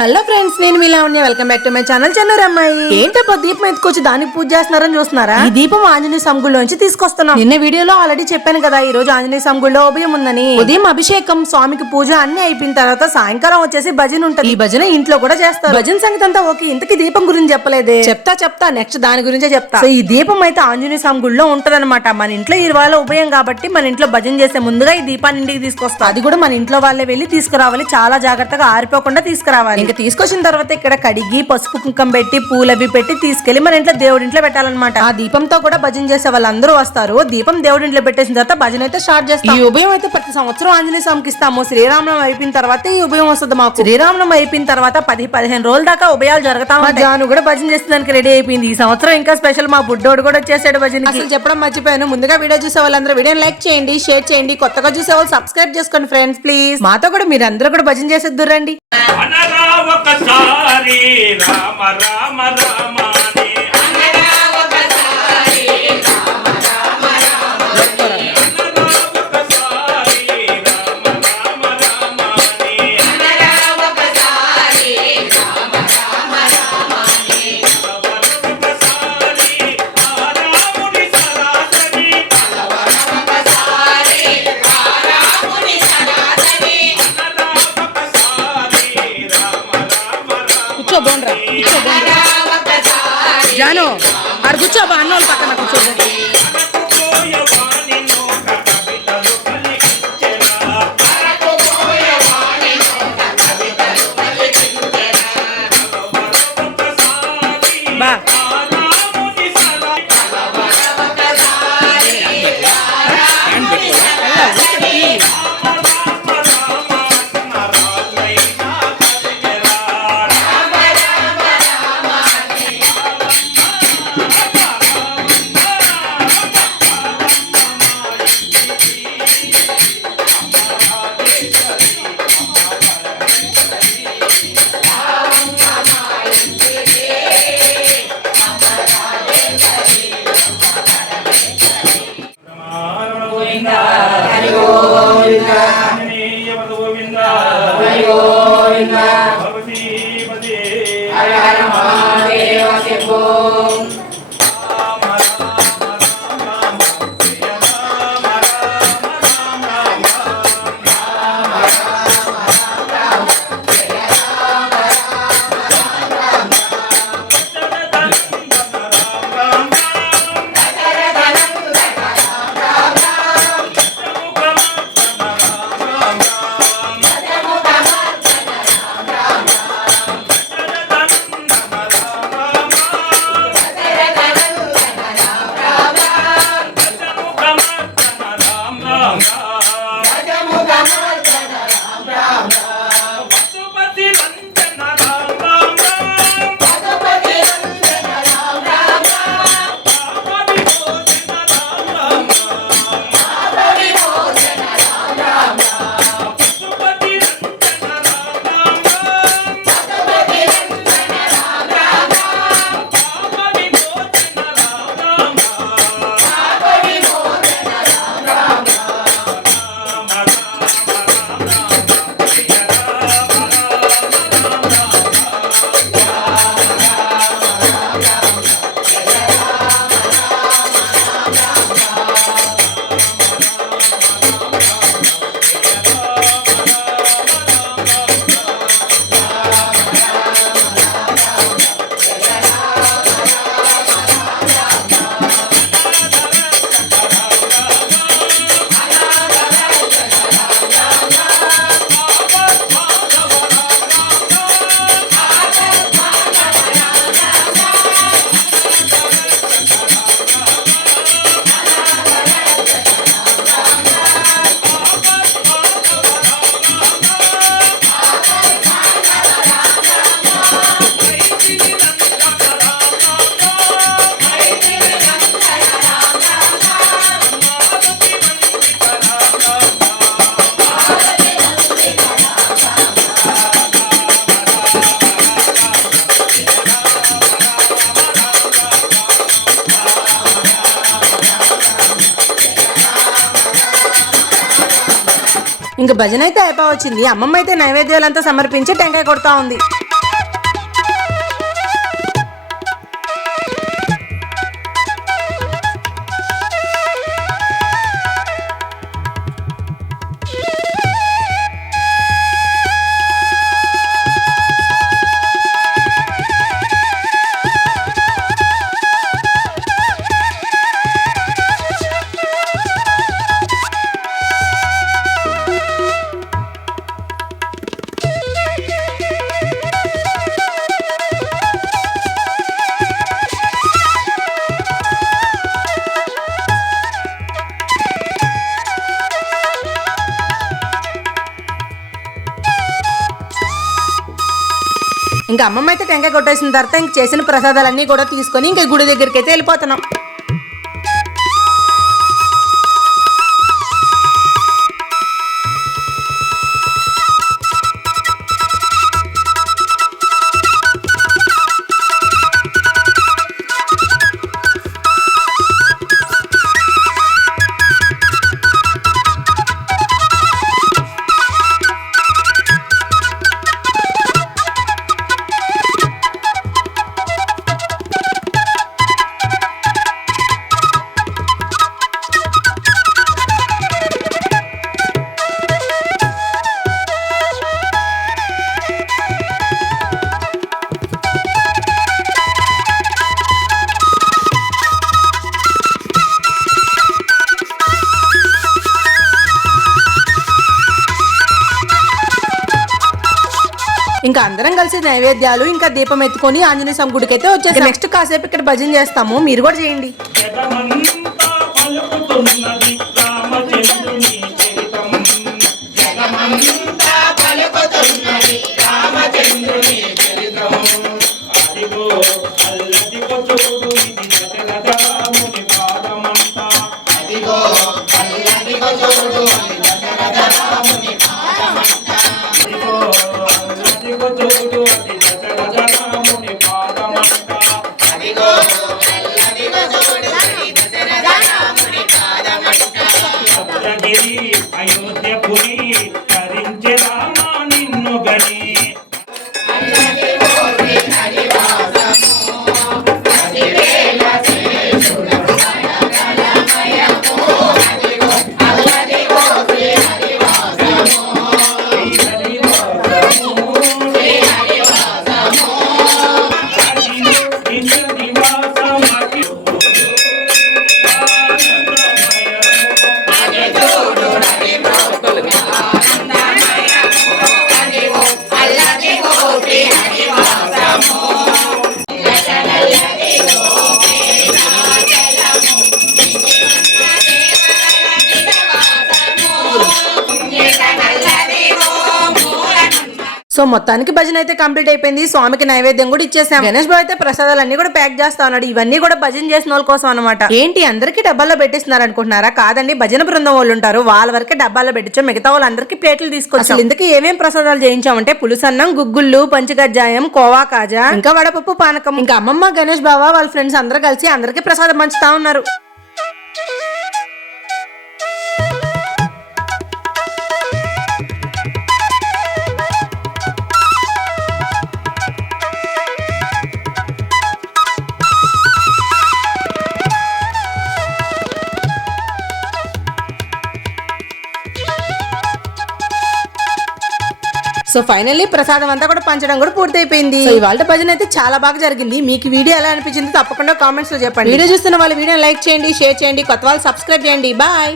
Hello friends, నేను మీ Lavanya. Welcome back to my channel Chennur అమ్మాయి. ఏంటో దీపం ఎత్తుకొచ్చి దానికి పూజ చేస్తున్నారని చూస్తున్నారా? ఈ దీపం ఆంజనేయ సంగుల్లోంచి తీసుకొస్తున్నాం. నిన్న వీడియోలో ఆల్రెడీ చెప్పాను కదా, ఈ రోజు ఆంజనేయ సంగుల్లో ఉదయం ఉందని. ఉదయం అభిషేకం, స్వామికి పూజ అన్ని అయిపోయిన తర్వాత సాయంకాలం వచ్చేసి భజన ఉంటది. ఈ భజన ఇంట్లో కూడా చేస్తారు. భజన సంగతి అంతా ఓకే, ఇంతకీ దీపం గురించి చెప్పలేదే. చెప్తా నెక్స్ట్ దాని గురించే చెప్తా. ఈ దీపం అయితే ఆంజనేయ సంగుల్లో ఉంటదన్నమాట. మన ఇంట్లో ఇవాళ ఉభయం కాబట్టి మన ఇంట్లో భజన చేసే ముందుగా ఈ దీపాన్ని ఇంటికి తీసుకొస్తాం. అది కూడా మన ఇంట్లో వాళ్ళే వెళ్ళి తీసుకురావాలి. చాలా జాగ్రత్తగా ఆరిపోకుండా తీసుకురావాలి. ఇంకా తీసుకొచ్చిన తర్వాత ఇక్కడ కడిగి పసుపు కుంకం పెట్టి పూలవి పెట్టి తీసుకెళ్లి మన ఇంట్లో దేవుడి ఇంట్లో పెట్టాలన్నమాట. ఆ దీపంతో కూడా భజన చేసే వాళ్ళందరూ వస్తారు. దీపం దేవుడి ఇంట్లో పెట్టేసిన తర్వాత భజన అయితే స్టార్ట్ చేస్తాం. ఈ ఉభయం అయితే ప్రతి సంవత్సరం ఆంజనేయ స్వామికి ఇస్తాము. శ్రీరామనవమి అయిపోయిన తర్వాత ఈ ఉభయం వస్తుంది మాకు. శ్రీరామనవమి అయిపోయిన తర్వాత 10-15 రోజుల దాకా ఉభయాలు జరుగుతా ఉంటాయి. జాను కూడా భజన చేసేదానికి రెడీ అయిపోయింది. ఈ సంవత్సరం ఇంకా స్పెషల్, మా బుడ్డోడు కూడా వచ్చేసాడు భజన. అసలు చెప్పడం మర్చిపోయాను, ముందుగా వీడియో చూసే వాళ్ళందరూ వీడియోని లైక్ చేయండి, షేర్ చేయండి. కొత్తగా చూసే వాళ్ళు సబ్స్క్రైబ్ చేసుకోండి ఫ్రెండ్స్ ప్లీజ్. మాతో కూడా మీరు అందరూ కూడా భజన చేసేద్దు రండి. ఒకసారి రామ రామ రామ జాను అక్కడ కూర్చోబా, అన్నోళ్ళు పక్కన కూర్చోబో. బా ఇంకా భజన అయితే అయిపోవచ్చింది. అమ్మమ్మ అయితే నైవేద్యాలంతా సమర్పించి టెంకాయ కొడతా ఉంది. ఇంకా అమ్మమ్మ అయితే టెంకాయ కొట్టేసిన తర్వాత ఇంక చేసిన ప్రసాదాలన్నీ కూడా తీసుకొని ఇంకా గుడి దగ్గరికి అయితే వెళ్ళిపోతున్నాం. ఇంకా అందరం కలిసి నైవేద్యాలు ఇంకా దీపం ఎత్తుకొని ఆంజనేయ స్వామి గుడికి అయితే వచ్చేసి నెక్స్ట్ కాసేపు ఇక్కడ భజన చేస్తాము, మీరు కూడా చేయండి. జగమంతా పలుకుతున్నది రామచంద్రుని చరితం. జగమంతా పలుకుతున్నది రామచంద్రుని చరితం. అదిగో అల్లదిగో చూడు ఇది దశరథ రాముని పాదమంతా. అదిగో అల్లదిగో చూడు ఇది దశరథ రాముని పాదమంతా. అదిగో అల్లదిగో చూడు అది దశరథ రాముని పాదమంతా. అదిగో అల్లదిగో చూడు అది దశరథ రాముని పాదమంతా. సప్తగిరి అయోధ్యపురి కరించె రామా నిన్ను గని. సో మొత్తానికి భజన అయితే కంప్లీట్ అయిపోయింది. స్వామికి నైవేద్యం కూడా ఇచ్చేసాం. గణేష్ బాబు అయితే ప్రసాదాలన్నీ కూడా ప్యాక్ చేస్తా ఉన్నాడు. ఇవన్నీ కూడా భజన చేసిన వాళ్ళ కోసం అనమాట. ఏంటి అందరికి డబ్బాల్లో పెట్టిస్తున్నారు అనుకుంటున్నారా? కాదండి, భజన బృందం వాళ్ళు ఉంటారు, వాళ్ళ వరకే డబ్బాల్లో పెట్టించాం, మిగతా వాళ్ళందరికీ ప్లేట్లు తీసుకొచ్చాం. అసలు ఇంతకీ ఏమేం ప్రసాదాలు చేయించామంటే పులుసన్నం, గుగ్గుళ్ళు, పంచగజ్జాయం, కోవా కాజా, ఇంకా వడపప్పు పానకం. ఇంకా అమ్మమ్మ, గణేష్ బాబా వాళ్ళ ఫ్రెండ్స్ అందరూ కలిసి అందరికీ ప్రసాదం పంచుతా ఉన్నారు. సో ఫైనల్లీ ప్రసాదం అంతా కూడా పంచడం కూడా పూర్తయిపోయింది. సో ఇవాళ భజన అయితే చాలా బాగా జరిగింది. మీకు వీడియో ఎలా అనిపించింది తప్పకుండా కామెంట్స్ లో చెప్పండి. వీడియో చూస్తున్న వాళ్ళు వీడియో లైక్ చేయండి, షేర్ చేయండి, కొత్త వాళ్ళు సబ్స్క్రైబ్ చేయండి. బాయ్.